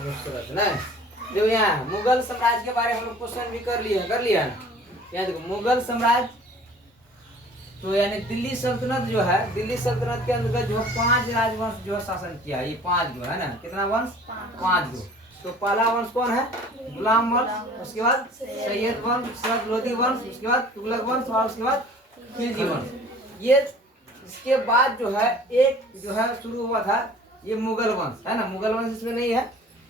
नुसरत ना। जो यहाँ मुगल साम्राज्य के बारे में हम लोग क्वेश्चन भी कर लिया ना। यहाँ देखो मुगल साम्राज्य तो यानी दिल्ली सल्तनत जो है, दिल्ली सल्तनत के अंतर्गत जो 5 राजवंश जो है शासन किया। ये 5 जो है ना, कितना वंश? 5 गो। तो पहला वंश कौन है? गुलाम वंश, उसके बाद सैयद वंश, उसके बाद लोधी वंश, उसके बाद तुगलक वंश और उसके बाद खिलजी वंश। ये इसके बाद जो है एक जो है शुरू हुआ था ये मुगल वंश है ना। मुगल वंश इसमें नहीं है।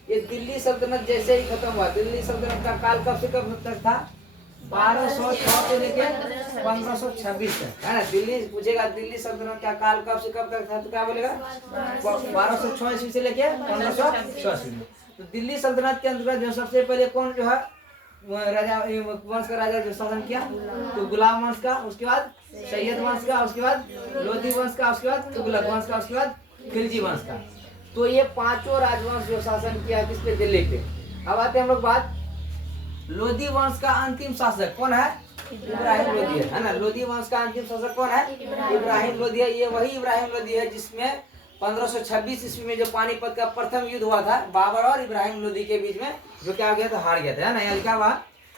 ये दिल्ली सल्तनत जैसे ही खत्म हुआ, दिल्ली सल्तनत का काल कब से कब तक था? 1206 से लेके 1526 तक है ना। दिल्ली पूछेगा दिल्ली सल्तनत का काल कब से कब तक था तो क्या बोलेगा? 1206 ईस्वी से लेके 1506 ईस्वी। तो दिल्ली सल्तनत के अंतर्गत जो सबसे पहले कौन जो है राजा वंश का राजा जो शासन किया? तो गुलाम वंश का, उसके बाद सैयद वंश का, उसके बाद लोधी वंश का, उसके बाद तुगलक वंश का, उसके बाद खिलजी वंश का। तो ये 5 राजवंश जो शासन किया किस पे? दिल्ली पे। अब आते हैं हम लोग बात लोधी वंश का अंतिम शासक कौन है? इब्राहिम लोधी है ना। लोधी वंश का अंतिम शासक कौन है? इब्राहिम लोधी है। ये वही इब्राहिम लोधी है जिसमें 1526 ईस्वी में जो पानीपत का प्रथम युद्ध हुआ था बाबर और इब्राहिम लोधी के बीच में, जो क्या हो गया था? हार गया था है ना। यहाँ क्या हुआ?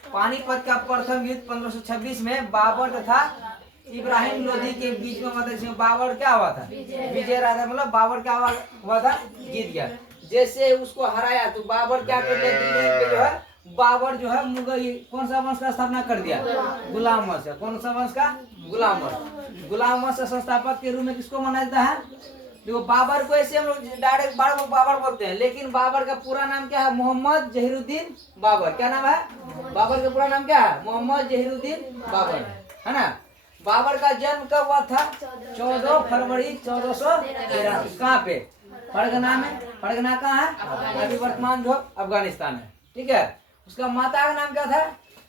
पानीपत का प्रथम युद्ध 1526 में बाबर तथा इब्राहिम लोधी के बीच में, मतलब इसमें बाबर क्या हुआ था? विजय रहा था। मतलब बाबर क्या हुआ था? जीत गया। जैसे उसको हराया तो बाबर क्या कर दिया? दिल्ली पे जो है बाबर जो है मुगल कौन सा वंश का स्थापना कर दिया? गुलाम वंश। कौन सा वंश का? गुलाम वंश। गुलाम वंश संस्थापक के रूप में किसको माना जाता है? देखो बाबर को ऐसे हम लोग डायरेक्ट बाबर बोलते हैं, लेकिन बाबर का पूरा नाम क्या है? मोहम्मद जहीरुद्दीन बाबर। क्या नाम है? बाबर का पूरा नाम क्या है? मोहम्मद जहीरुद्दीन बाबर है ना। बाबर का जन्म कब हुआ था? 14 फरवरी 1413। कहाँ पे? फरगना में। फरगना कहाँ है? अभी वर्तमान जो अफगानिस्तान है। ठीक है। उसका माता का नाम क्या था?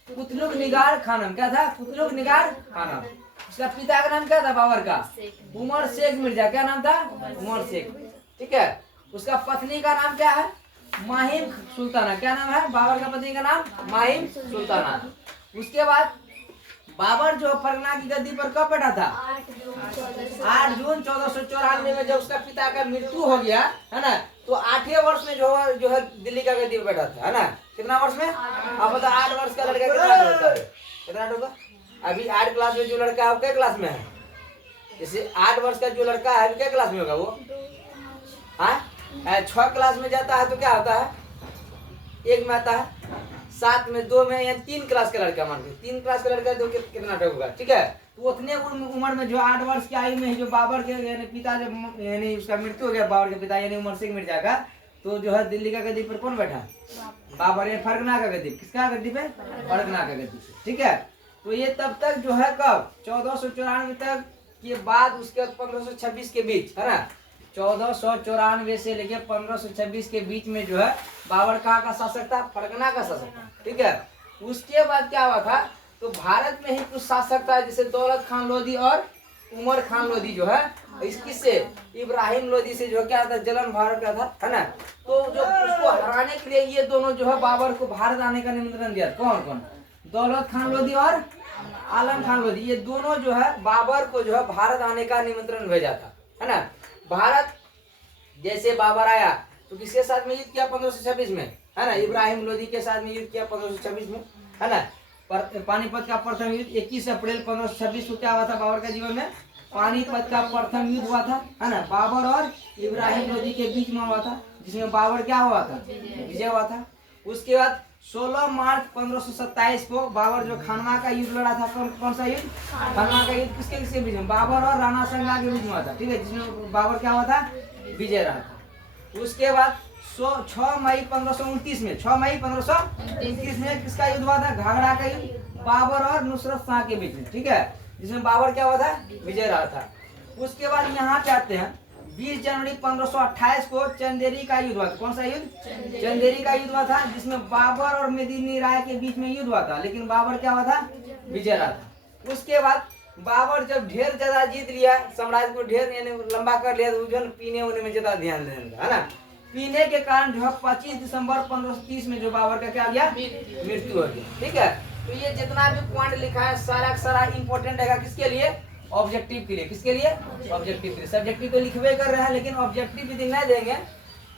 कुतलुक निगार खानम। क्या था? कुतलुक निगार खानम। उसका पिता का नाम क्या था बाबर का? उमर शेख मिर्जा। क्या नाम था? उमर शेख। ठीक है। उसका पत्नी का नाम क्या है? माहिम सुल्ताना। क्या नाम है बाबर का पत्नी का नाम? माहिम सुल्ताना। उसके बाद बाबर जो फरगना की गद्दी पर कब बैठा था? 8 जून 1494 में जब उसका पिता का मृत्यु हो गया है ना, तो 8वें वर्ष में जो है दिल्ली का गद्दी पर बैठा था है ना। कितना वर्ष में? आप बता 8 वर्ष का लड़का कितना होता है? कितना होगा? अभी 8 क्लास में जो लड़का है वो क्या क्लास में है? जैसे 8 वर्ष का जो लड़का है क्या क्लास में होगा वो? हाँ 6 क्लास में जाता है तो क्या होता है? 1 में आता है, 7 में, 2 में, या 3 क्लास का लड़का मान के 3 क्लास का लड़का तो कितना होगा? ठीक है। तो उतने उम्र में जो 8 वर्ष की आयु में जो बाबर के यानी पिता जब यानी उसका मृत्यु हो गया बाबर के पिता यानी उमर शेख मिर्जा का, तो जो है दिल्ली का गद्दी पर कौन बैठा? बाबर। या फरगना का गद्दी। किसका गद्दी पे? फरगना का गद्दी पे। ठीक है। तो ये तब तक जो है कब? 1494 तक के बाद उसके 1526 के बीच है ना। 1494 से लेके 1526 के बीच में जो है बाबर कहाँ का शासक था? फरगना का शासक था। ठीक है। उसके बाद क्या हुआ था? तो भारत में ही कुछ शासक था जैसे दौलत खान लोधी और उमर खान लोधी जो है इससे इब्राहिम लोधी से जो क्या था? जलन भारत का था है ना। तो जो उसको हराने के लिए ये दोनों जो है बाबर को भारत आने का निमंत्रण दिया। कौन कौन? दौलत खान लोधी और आलम खान लोधी। ये दोनों जो है बाबर को जो है भारत आने का निमंत्रण भेजा था है ना। भारत जैसे बाबर आया तो किसके साथ में युद्ध किया? 1526 में है ना। इब्राहिम लोधी के साथ में युद्ध किया 1526 में है ना। पानीपत का प्रथम युद्ध 21 अप्रैल 1526 को क्या हुआ था बाबर का जीवन में? पानीपत का प्रथम युद्ध हुआ था है ना। बाबर और इब्राहिम लोधी के बीच में हुआ था, जिसमें बाबर क्या हुआ था? विजय हुआ था। उसके बाद 16 मार्च 1527 को बाबर जो खानवा का युद्ध लड़ा था। कौन सा युद्ध? खानवा का युद्ध किसके बीच में? बाबर और राणा संगा के बीच में हुआ था। ठीक है। जिसमें बाबर क्या हुआ था? विजय रहा था। उसके बाद 6 मई 1529 में 6 मई 1529 में किसका युद्ध हुआ था? घाघरा का युद्ध बाबर और नुसरत शाह के बीच में। ठीक है। जिसमें बाबर क्या हुआ था? विजय रहा था। उसके बाद यहाँ क्या आते हैं? 20 जनवरी 1528 को चंदेरी का युद्ध हुआ था। कौन सा युद्ध? चंदेरी का युद्ध हुआ था, जिसमें बाबर और मेदिनी राय के बीच में युद्ध हुआ था, लेकिन बाबर क्या हुआ था? विजय रहा था। उसके बाद बाबर जब ढेर ज्यादा जीत लिया, साम्राज्य को ढेर यानी लंबा कर लिया, तो जो पीने होने में ज्यादा ध्यान देना है ना। पीने के कारण जो है 25 दिसंबर 1530 में जो बाबर का क्या गया? मृत्यु हो गया। ठीक है। तो ये जितना भी पॉइंट लिखा है सारा सारा इंपॉर्टेंट है किसके लिए? ऑब्जेक्टिव के लिए। किसके लिए? ऑब्जेक्टिव के लिए। सब्जेक्टिव तो लिखवे कर रहे हैं, लेकिन ऑब्जेक्टिव यदि नहीं देंगे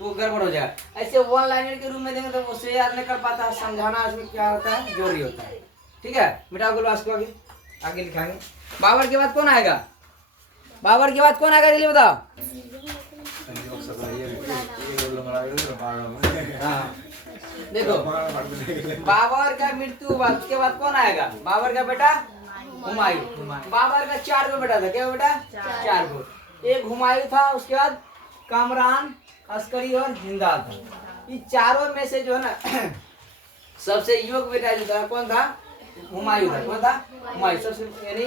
तो गड़बड़ हो जाएगा। ऐसे वन लाइनर के रूप में देंगे तो उससे याद नहीं कर पाता, समझाना उसमें क्या होता है, जरूरी होता है। ठीक है, मिटा बोलो इसको, आगे आगे लिखाएंगे। बाबर के बाद कौन आएगा? बाबर के बाद कौन आएगा जल्दी बताओ। हाँ देखो, बाबर का मृत्यु बाद के बाद कौन आएगा? बाबर का बेटा हुमायूं। बाबर का 4 गो बेटा था, क्या बेटा? 4 गो। एक हुमायूं था, उसके बाद कामरान, अस्करी और जिंदाल था। ये चारों में से जो है ना सबसे योग्य बेटा जो था कौन था? हुमायूं था। कौन था? हुमायूं। सबसे यानी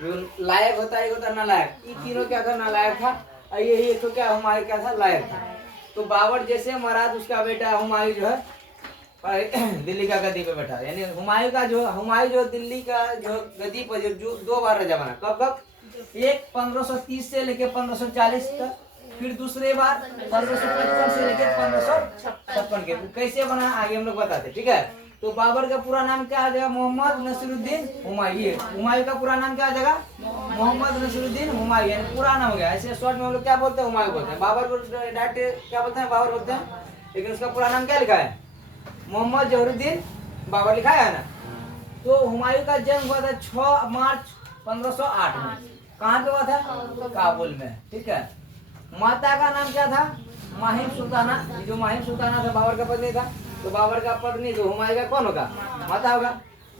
जो लायक होता है, एक होता नालायक। ये तीनों क्या था? नालायक था। और ये एक तो क्या हुमायूं क्या था? लायक था। तो बाबर जैसे मरा तो उसका बेटा हुमायूं जो है दिल्ली का गद्दी पे बैठा। यानी हुमायूं जो दिल्ली का जो गद्दी पर जो 2 बार राजा बना। कब कब? एक 1530 से लेके 1540 तक, फिर दूसरे बार 1555 से लेके 1556 के। कैसे बना आगे हम लोग बताते, ठीक है। तो बाबर का पूरा नाम क्या आ जाएगा? मोहम्मद नसीरुद्दीन हुमायूं। हुमायूं का पूरा नाम क्या आ जाएगा? मोहम्मद नसीरुद्दीन हुमायूं, यानी पूरा नाम हो गया। ऐसे शॉर्ट में हम लोग क्या बोलते हैं? हुमायूं बोलते हैं। बाबर को डायरेक्ट क्या बोलते हैं? बाबर बोलते हैं। लेकिन उसका पूरा नाम क्या लिखा है? मोहम्मद जहरुद्दीन बाबर लिखा है ना। तो हुमायूं का जन्म हुआ था 6 मार्च 1508 में। कहाँ पे हुआ था? काबुल में, ठीक है। माता का नाम क्या था? माहिम सुल्ताना। जो माहिम सुल्ताना था बाबर का पत्नी था। तो बाबर का पत्नी तो हुमायूं का कौन होगा? माता होगा।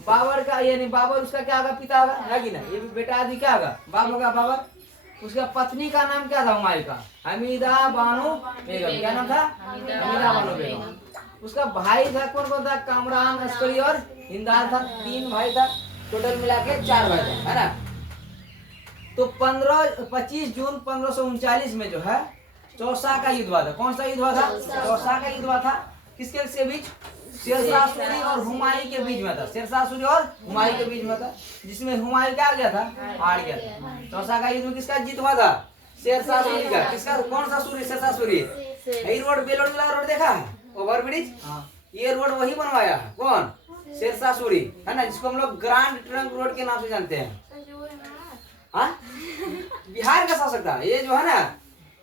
बाबर का यानी बाबर उसका क्या होगा? पिता होगा, है कि ना। ये भी बेटा आदि क्या होगा? बाप होगा बाबर। उसका पत्नी का नाम क्या था हुमायूं का? हमीदा बानो बेगम। क्या नाम था? हमीदा बानो बेगम। उसका भाई था कौन कौन था? कामरान, अस्करी और हिंदाल था। 3 भाई था, टोटल मिला के 4 भाई था, है ना। तो 25 जून 1539 में जो है चौसा का युद्ध हुआ था। कौन सा युद्ध हुआ था? चौसा का युद्ध हुआ था। किसके से बीच? शेरशाह सूरी और हुमायूं के बीच में था। शेरशाह सूरी और हुमायूं के बीच में था, जिसमें हुमायूं क्या गया था? हार गया था। चौसा का युद्ध में किसका जीत हुआ था? शेरशाह सूरी का। किसका? कौन सा सूरी? शेरशाह सूरी। यही रोड बेलोड वाला रोड देखा है, ओवर ब्रिज। ये रोड वही बनवाया है। कौन? शेरशाह सूरी, है ना, जिसको हम लोग ग्रांड ट्रंक रोड के नाम से जानते हैं। हाँ, बिहार का शासक था ये जो है ना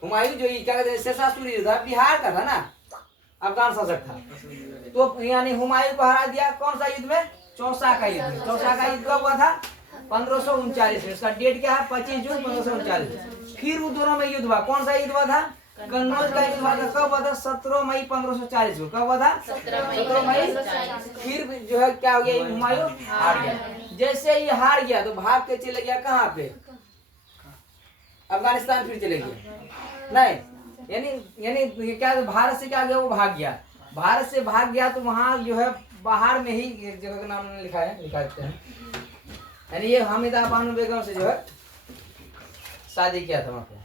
हुमायूं। जो क्या कहते हैं? शेरशाह सूरी जो था बिहार का था ना, अफगान शासक था। तो यानी हुमायूं को हरा दिया कौन सा युद्ध में? चौसा का युद्ध। चौसा का युद्ध कब हुआ था? 1539 में। इसका डेट क्या है? 25 जून 1539। फिर वो दोनों में युद्ध हुआ। कौन सा युद्ध हुआ था? कन्नौज का युद्ध हुआ था। कब हुआ था? 17 मई 1540 को। कब हुआ था? 17 मई। फिर जो है क्या हो गया? हुमायूं हार गया। जैसे ही हार गया तो भाग के चले गया कहाँ पे? अफगानिस्तान फिर चले गए। नहीं, यानी क्या? भारत से क्या गया? वो भाग गया। भारत से भाग गया तो वहाँ जो है बाहर में ही एक जगह का नाम लिखा है, लिखा देते हैं। यानी ये हमीदा बानो बेगम से जो है शादी किया था वहाँ पे।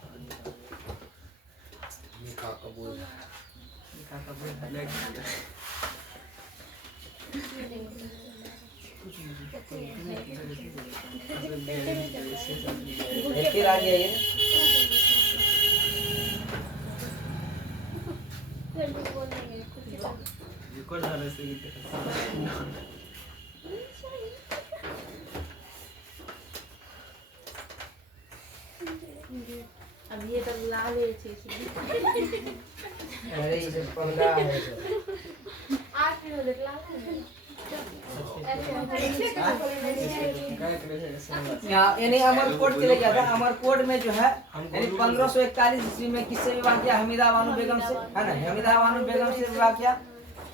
फिर आ गया ये अब ये तो लाल है। अरे ये पगला है। 8 किलो लाल है। यानी अमरकोट चले गया था। अमरकोट में जो है यानी 1541 ईस्वी में किससे विवाह किया? हमीदा बानो बेगम से, है ना। हमीदा बानो बेगम से विवाह किया।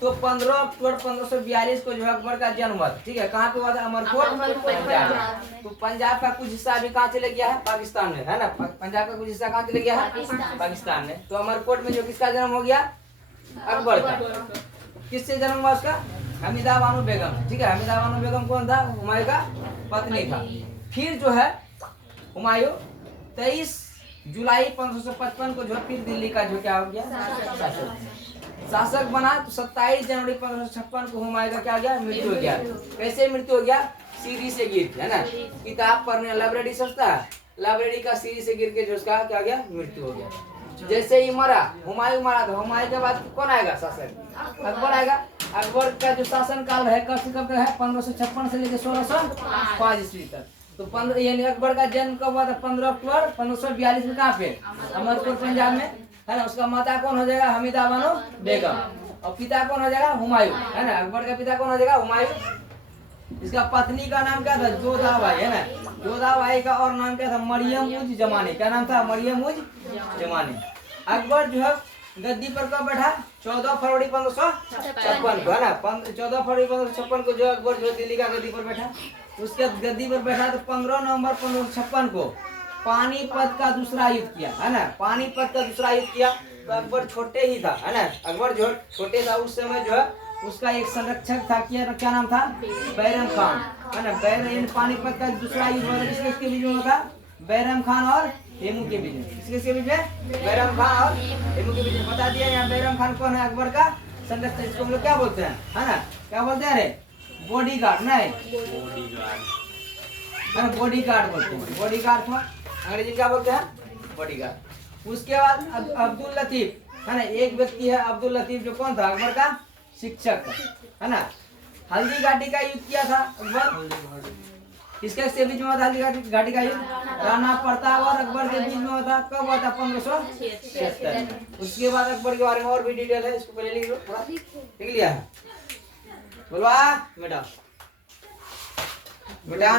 तो 15 अक्टूबर 1542 को जो है अकबर का जन्म हुआ था, ठीक है। कहाँ पे हुआ था? अमरकोट, पंजाब। तो पंजाब का कुछ हिस्सा अभी कहाँ चले गया है? पाकिस्तान में, है ना। पंजाब का कुछ हिस्सा कहाँ चले गया है? पाकिस्तान में। तो अमरकोट में जो किसका जन्म हो गया? अकबर का। किससे जन्म हुआ उसका? हमीदा बानो बेगम, ठीक है। हमीदा बानो बेगम कौन था? हुमायूं का पत्नी था। फिर जो है हुमायूं 23 जुलाई 1555 को जो है फिर दिल्ली का जो क्या हो गया? शासक बना। तो 27 जनवरी 1556 को हुमायूं का क्या हो गया? मृत्यु हो गया। कैसे मृत्यु हो गया? सीढ़ी से गिर के, है ना। किताब पढ़ने लाइब्रेरी सस्ता है, लाइब्रेरी का सीढ़ी से गिर के जो उसका क्या हो गया? मृत्यु हो गया। जैसे ही मरा, हुमायूं मरा, तो हुमायूं के बाद कौन आएगा शासक? अकबर आएगा। अकबर का जो शासन काल है कब से कब तक है? 1556 से लेकर 1605 ईस्वी तक। तो 15 यानी अकबर का जन्म कब हुआ था? 15 अक्टूबर 1542 में। कहाँ पे? अमरपुर पंजाब में, है ना। उसका माता कौन हो जाएगा? हमीदा बानो बेगम। और पिता कौन हो जाएगा? हुमायूं, है ना। अकबर का पिता कौन हो जाएगा? हुमायूं। इसका पत्नी का नाम क्या था? जोधाबाई, है ना। जोधाबाई का और नाम क्या था? मरियम उज जमानी। क्या नाम था? मरियम उज जमानी। अकबर जो है गद्दी पर कब बैठा? 14 फरवरी 1556 को, है ना। 14 फरवरी 1556 को जो अकबर जो दिल्ली का गद्दी पर बैठा। उसके गद्दी पर बैठा तो 15 नवंबर 1556 को पानीपत का दूसरा युद्ध किया, है ना। पानीपत का दूसरा युद्ध किया। तो अकबर छोटे ही था, है ना। अकबर जो छोटे था उस समय जो है उसका एक संरक्षक था, क्या नाम था? बैरम खान, है ना। बैरम पानीपत का दूसरा युद्ध हुआ था, किसके बीच में हुआ था? बैरम खान और हेमू के बीच में। किसके बीच में? बैरम खान और हेमू के बीच में। बता दिया यहाँ बैरम खान कौन है? अकबर का संरक्षक, इसको हम लोग क्या बोलते हैं, है ना। क्या बोलते हैं? अरे बॉडीगार्ड, नहीं बॉडीगार्ड बोलते हैं। बॉडीगार्ड था, अंग्रेजी क्या बोलते हैं? बॉडीगार्ड। उसके बाद अब्दुल लतीफ, है ना। एक व्यक्ति है अब्दुल लतीफ, जो कौन था? अकबर का शिक्षक, है ना। हल्दी घाटी का युद्ध किया था अकबर। किसके बीच में हुआ था हल्दी घाटी का युद्ध? राणा प्रताप और अकबर के बीच में हुआ था। कब हुआ था? 1576। उसके बाद अकबर के बारे में और भी डिटेल है, इसको पहले लिख लो। लिख लिया है? बोलवा बेटा, बेटा